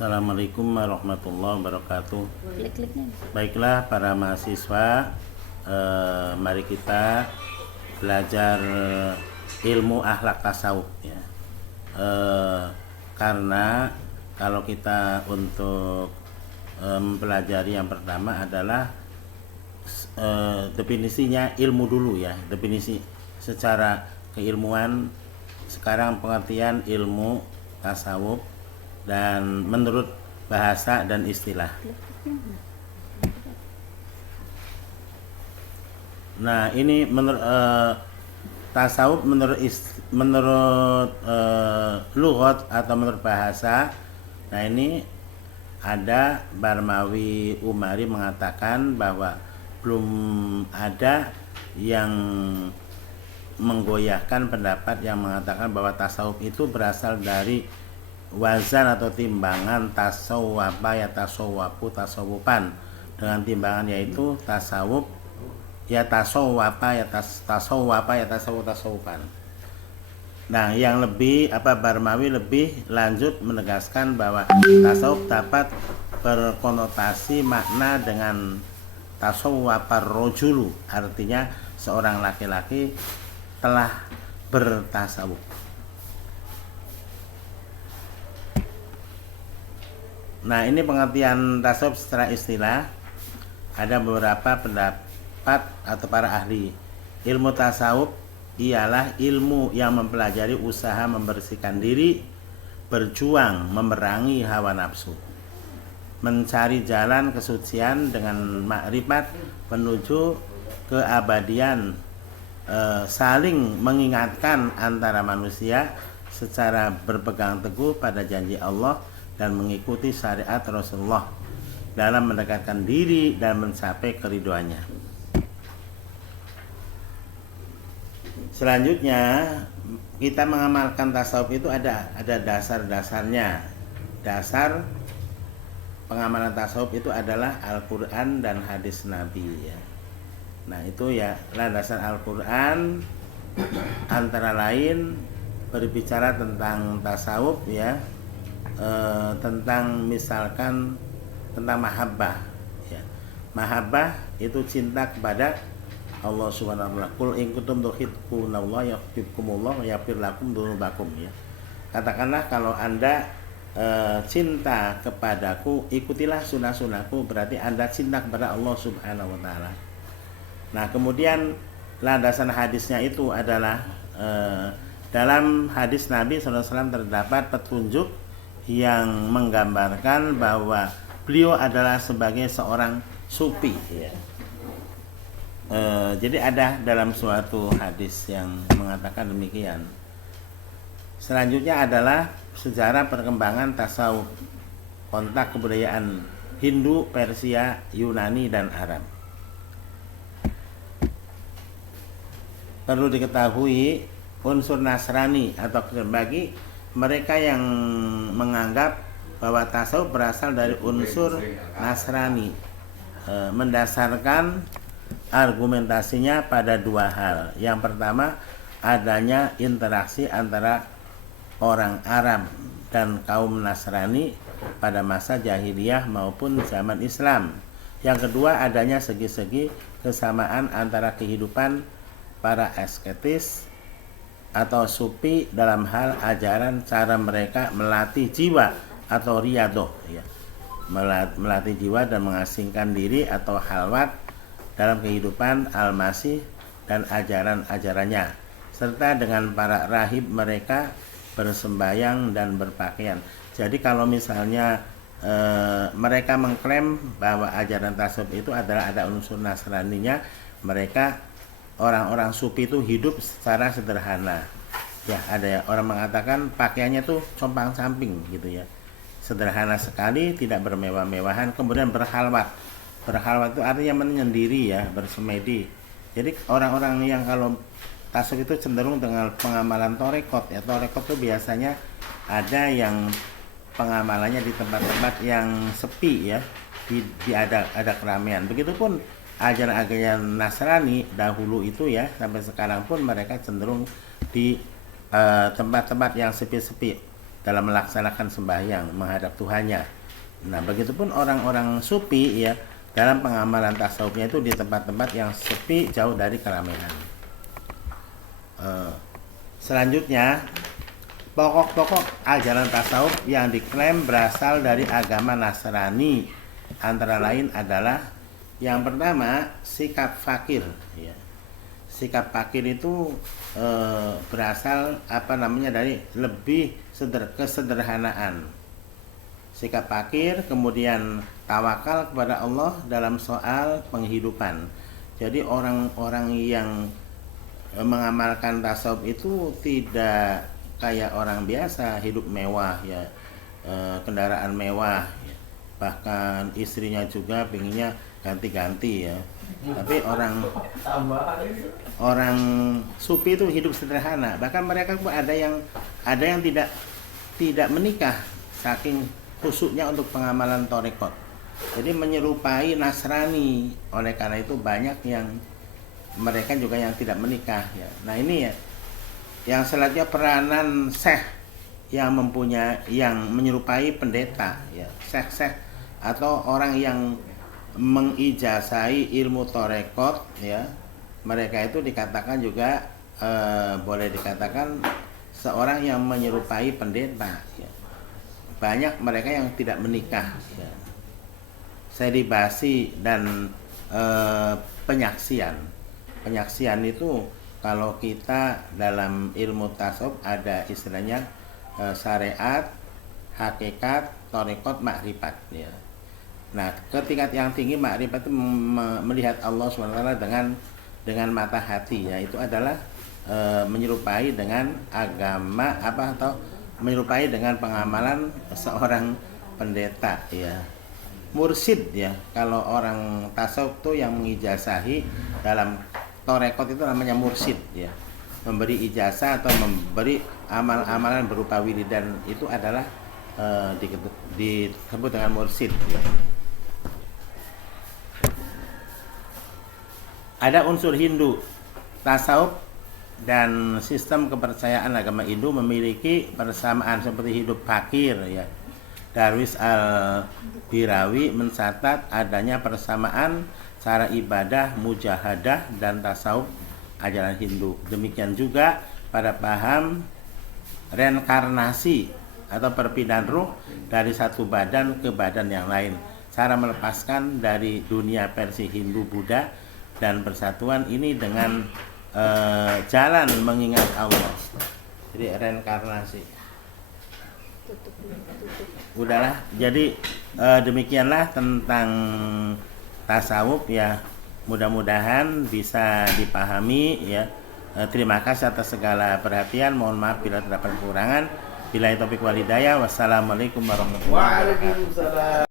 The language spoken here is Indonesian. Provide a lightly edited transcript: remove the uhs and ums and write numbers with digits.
Assalamualaikum warahmatullahi wabarakatuh. Klik-kliknya. Baiklah para mahasiswa, mari kita belajar ilmu akhlak tasawuf ya. Karena kalau kita untuk mempelajari yang pertama adalah definisinya ilmu dulu ya, definisi secara keilmuan. Sekarang pengertian ilmu tasawuf dan menurut bahasa dan istilah. Nah, ini menurut tasawuf menurut lughat atau menurut bahasa. Nah, ini ada Barmawi Umari mengatakan bahwa belum ada yang menggoyahkan pendapat yang mengatakan bahwa tasawuf itu berasal dari wazan atau timbangan tasawwapa ya tasawwapu tasawupan, dengan timbangan yaitu tasawuf ya tasawwapa ya tasawwapa ya tasawupan. Nah, yang lebih Barmawi lebih lanjut menegaskan bahwa tasawuf dapat berkonotasi makna dengan tasawwapar rojulu, artinya seorang laki-laki telah bertasawuf. Nah, ini pengertian tasawuf secara istilah. Ada beberapa pendapat atau para ahli. Ilmu tasawuf ialah ilmu yang mempelajari usaha membersihkan diri, berjuang memerangi hawa nafsu, mencari jalan kesucian dengan makrifat menuju keabadian, saling mengingatkan antara manusia secara berpegang teguh pada janji Allah dan mengikuti syariat Rasulullah dalam mendekatkan diri dan mencapai keridhoannya. Selanjutnya, kita mengamalkan tasawuf itu ada dasar-dasarnya. Dasar pengamalan tasawuf itu adalah Al-Quran dan hadis Nabi ya. Nah, itu ya landasan Al-Quran antara lain berbicara tentang tasawuf ya, tentang misalkan tentang mahabbah ya. Mahabbah itu cinta kepada Allah Subhanahu wa taala. Qul in kuntum tuhibbunallaha yuhibbukumullah wa yaghfir lakum dzunubakum ya. Katakanlah kalau Anda cinta kepadaku, ikutilah sunnah-sunnahku, berarti Anda cinta kepada Allah Subhanahu wa taala. Nah, kemudian landasan hadisnya itu adalah dalam hadis Nabi SAW terdapat petunjuk yang menggambarkan bahwa beliau adalah sebagai seorang sufi ya. Jadi ada dalam suatu hadis yang mengatakan demikian. Selanjutnya adalah sejarah perkembangan tasawuf, kontak kebudayaan Hindu, Persia, Yunani, dan Arab. Perlu diketahui unsur Nasrani atau bagi mereka yang menganggap bahwa tasawuf berasal dari unsur Nasrani, mendasarkan argumentasinya pada dua hal. Yang pertama, adanya interaksi antara orang Arab dan kaum Nasrani pada masa jahiliyah maupun zaman Islam. Yang kedua, adanya segi-segi kesamaan antara kehidupan para asketis atau sufi dalam hal ajaran cara mereka melatih jiwa atau riyadoh ya, melatih jiwa dan mengasingkan diri atau halwat dalam kehidupan al-masih dan ajaran-ajarannya, serta dengan para rahib mereka bersembayang dan berpakaian. Jadi kalau misalnya mereka mengklaim bahwa ajaran tasawuf itu adalah ada unsur Nasraninya, mereka orang-orang sufi itu hidup secara sederhana. Ya, ada orang mengatakan pakaiannya tuh compang-camping gitu ya. Sederhana sekali, tidak bermewah-mewahan, kemudian berhalwat. Berhalwat itu artinya menyendiri ya, bersemedi. Jadi orang-orang yang kalau tasawuf itu cenderung dengan pengamalan torekot ya. Torekot itu biasanya ada yang pengamalannya di tempat-tempat yang sepi ya, di ada keramaian. Begitupun ajaran-ajaran Nasrani dahulu itu ya, sampai sekarang pun mereka cenderung di tempat-tempat yang sepi-sepi. dalam melaksanakan sembahyang menghadap Tuhannya. Nah, begitupun orang-orang sufi ya, dalam pengamalan tasawufnya itu di tempat-tempat yang sepi, jauh dari keramaian. Selanjutnya, pokok-pokok ajaran tasawuf yang diklaim berasal dari agama Nasrani antara lain adalah yang pertama, sikap fakir ya. Sikap fakir itu berasal dari lebih kesederhanaan. Sikap fakir, kemudian tawakal kepada Allah dalam soal penghidupan. Jadi orang-orang yang mengamalkan tasawuf itu tidak kayak orang biasa hidup mewah ya, kendaraan mewah ya. Bahkan istrinya juga pengennya ganti-ganti ya. Tapi orang sufi itu hidup sederhana. Bahkan mereka pun ada yang tidak menikah saking khusyuknya untuk pengamalan tarekat. Jadi menyerupai Nasrani. Oleh karena itu banyak yang mereka juga yang tidak menikah ya. Nah, ini ya yang selanjutnya peranan syekh yang menyerupai pendeta ya. Syekh atau orang yang mengijazahi ilmu tarekat ya, mereka itu dikatakan juga boleh dikatakan seorang yang menyerupai pendeta ya. Banyak mereka yang tidak menikah ya. Selibasi dan penyaksian itu kalau kita dalam ilmu tasawuf ada istilahnya syariat, hakikat, tarekat, makrifat ya. Nah, ketika yang tinggi makrifat itu melihat Allah SWT dengan mata hati ya, itu adalah menyerupai dengan agama atau menyerupai dengan pengamalan seorang pendeta ya. Mursyid ya, kalau orang tasawuf tuh yang mengijazahi dalam tarekat itu namanya mursyid ya. Memberi ijazah atau memberi amal-amalan berupa wiridan itu adalah disebut dengan mursyid ya. Ada unsur Hindu. Tasawuf dan sistem kepercayaan agama Hindu memiliki persamaan seperti hidup fakir ya. Darwis al-Birawi mencatat adanya persamaan cara ibadah, mujahadah dan tasawuf ajaran Hindu. Demikian juga pada paham reinkarnasi atau perpindahan ruh dari satu badan ke badan yang lain. Cara melepaskan dari dunia versi Hindu Buddha dan persatuan ini dengan jalan mengingat Allah. Jadi reinkarnasi. Udahlah. Jadi demikianlah tentang tasawuf ya. Mudah-mudahan bisa dipahami ya. Terima kasih atas segala perhatian. Mohon maaf bila terdapat kekurangan. Billahi taufiq wal hidayah. Wassalamualaikum warahmatullahi wabarakatuh.